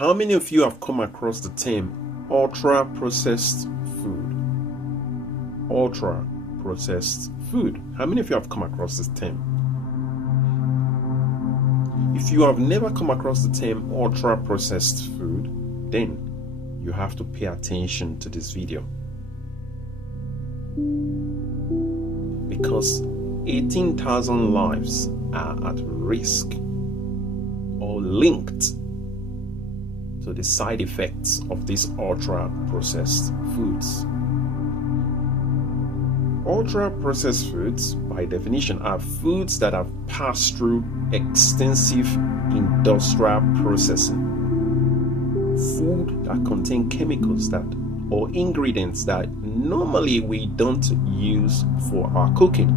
How many of you have come across the term ultra processed food? Ultra processed food. How many of you have come across this term? If you have never come across the term ultra processed food, then you have to pay attention to this video, because 18,000 lives are at risk or linked to the side effects of these ultra processed foods. Ultra processed foods, by definition, are foods that have passed through extensive industrial processing. Food that contain chemicals or ingredients that normally we don't use for our cooking.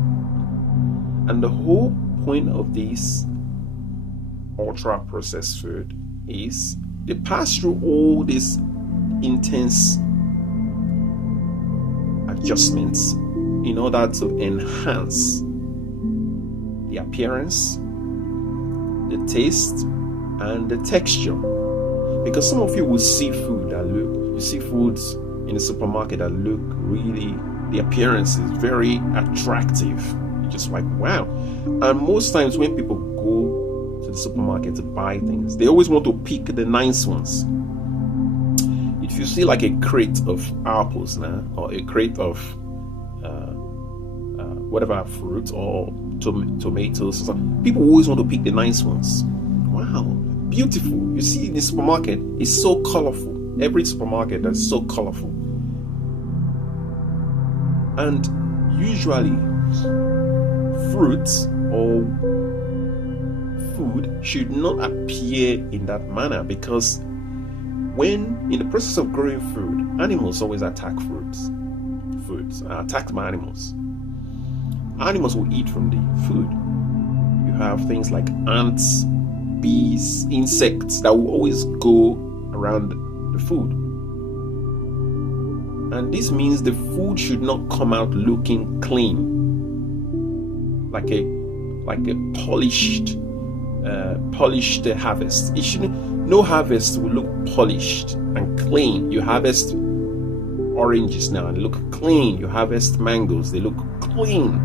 And the whole point of this ultra processed food is they pass through all these intense adjustments in order to enhance the appearance, the taste, and the texture. Because some of you will see foods in the supermarket that look really, the appearance is very attractive. You're just like, wow. And most times when people go to the supermarket to buy things, they always want to pick the nice ones. If you see like a crate of apples now, or a crate of whatever fruit or tomatoes, people always want to pick the nice ones. Wow, beautiful. You see in the supermarket, it's so colorful. Every supermarket is so colorful. And usually fruits or food should not appear in that manner, because when in the process of growing food, animals always attack foods are attacked by animals. Animals will eat from the food. You have things like ants, bees, insects that will always go around the food. And this means the food should not come out looking clean, like a polished harvest. It shouldn't. No harvest will look polished and clean. You harvest oranges now and look clean. You harvest mangoes, they look clean.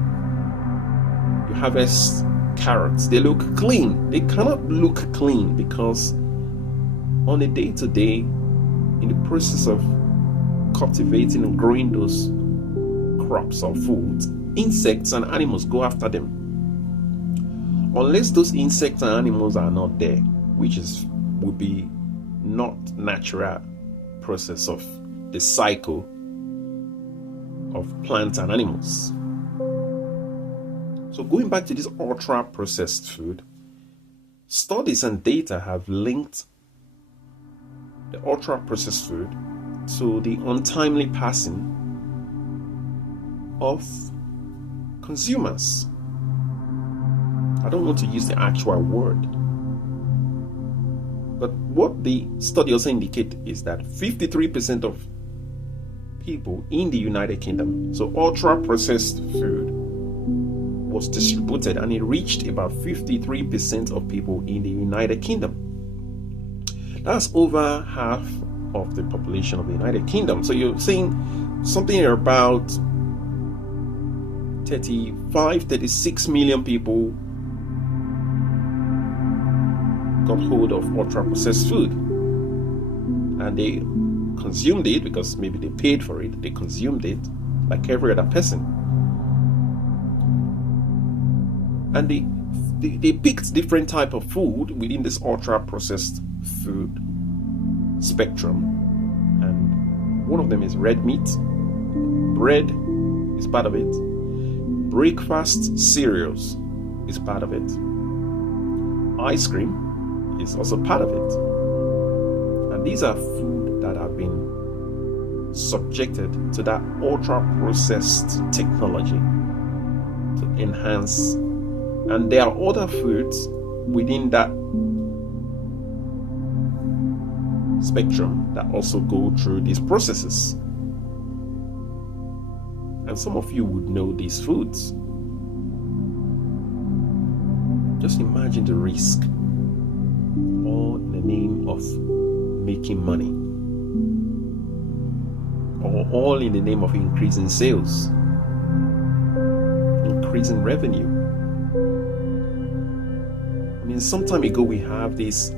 You harvest carrots, they look clean. They cannot look clean because on a day-to-day, in the process of cultivating and growing those crops or foods, insects and animals go after them. Unless those insects and animals are not there, which would be not natural process of the cycle of plants and animals. So going back to this ultra processed food, studies and data have linked the ultra processed food to the untimely passing of consumers. I don't want to use the actual word, but what the study also indicates is that 53% of people in the United Kingdom, so ultra processed food was distributed and it reached about 53% of people in the United Kingdom. That's over half of the population of the United Kingdom. So you're seeing something about 36 million people got hold of ultra processed food, and they consumed it because maybe they paid for it. They consumed it like every other person, and they picked different type of food within this ultra processed food spectrum, and one of them is red meat. Bread is part of it. Breakfast cereals is part of it. Ice cream is also part of it. And these are food that have been subjected to that ultra processed technology to enhance. And there are other foods within that spectrum that also go through these processes. And some of you would know these foods. Just imagine the risk, all in the name of making money, or all in the name of increasing sales, increasing revenue. I mean, some time ago we have this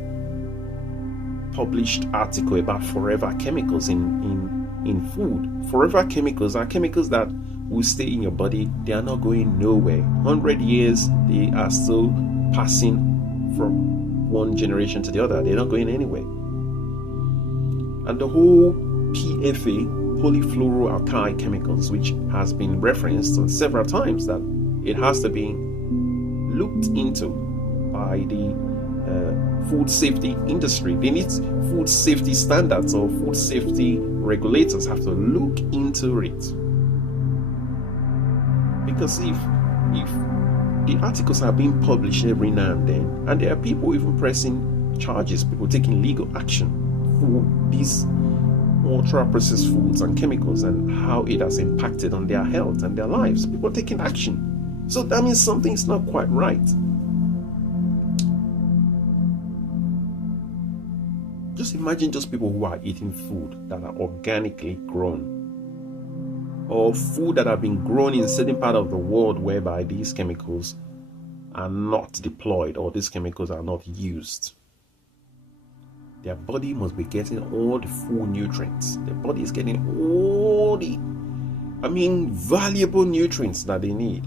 published article about forever chemicals in food. Forever chemicals are chemicals that will stay in your body. They are not going nowhere. 100 years, they are still passing from one generation to the other. They're not going anywhere. And the whole PFA, polyfluoroalkyl chemicals, which has been referenced several times, that it has to be looked into by the food safety industry. They need food safety standards, or food safety regulators have to look into it. Because if the articles are being published every now and then, and there are people even pressing charges, people taking legal action for these ultra processed foods and chemicals and how it has impacted on their health and their lives, people taking action. So that means something's not quite right. Just imagine just people who are eating food that are organically grown, or food that have been grown in a certain part of the world whereby these chemicals are not deployed, or these chemicals are not used. Their body must be getting all the full nutrients. Their body is getting all the, valuable nutrients that they need.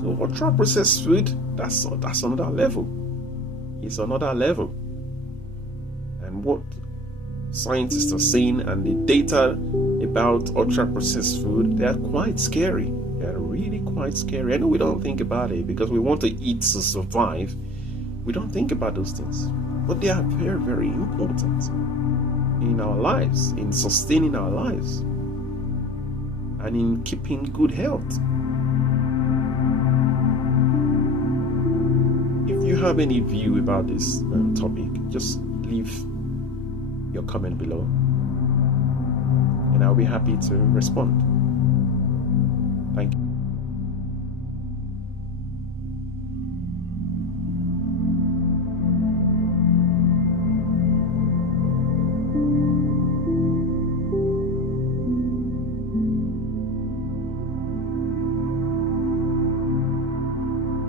So ultra processed food, that's another level. It's another level. And what scientists are saying and the data about ultra processed food, they are quite scary. They are really quite scary. I know we don't think about it because we want to eat to survive. We don't think about those things, but they are very, very important in our lives, in sustaining our lives, and in keeping good health. If you have any view about this topic, just leave your comment below, and I'll be happy to respond. Thank you.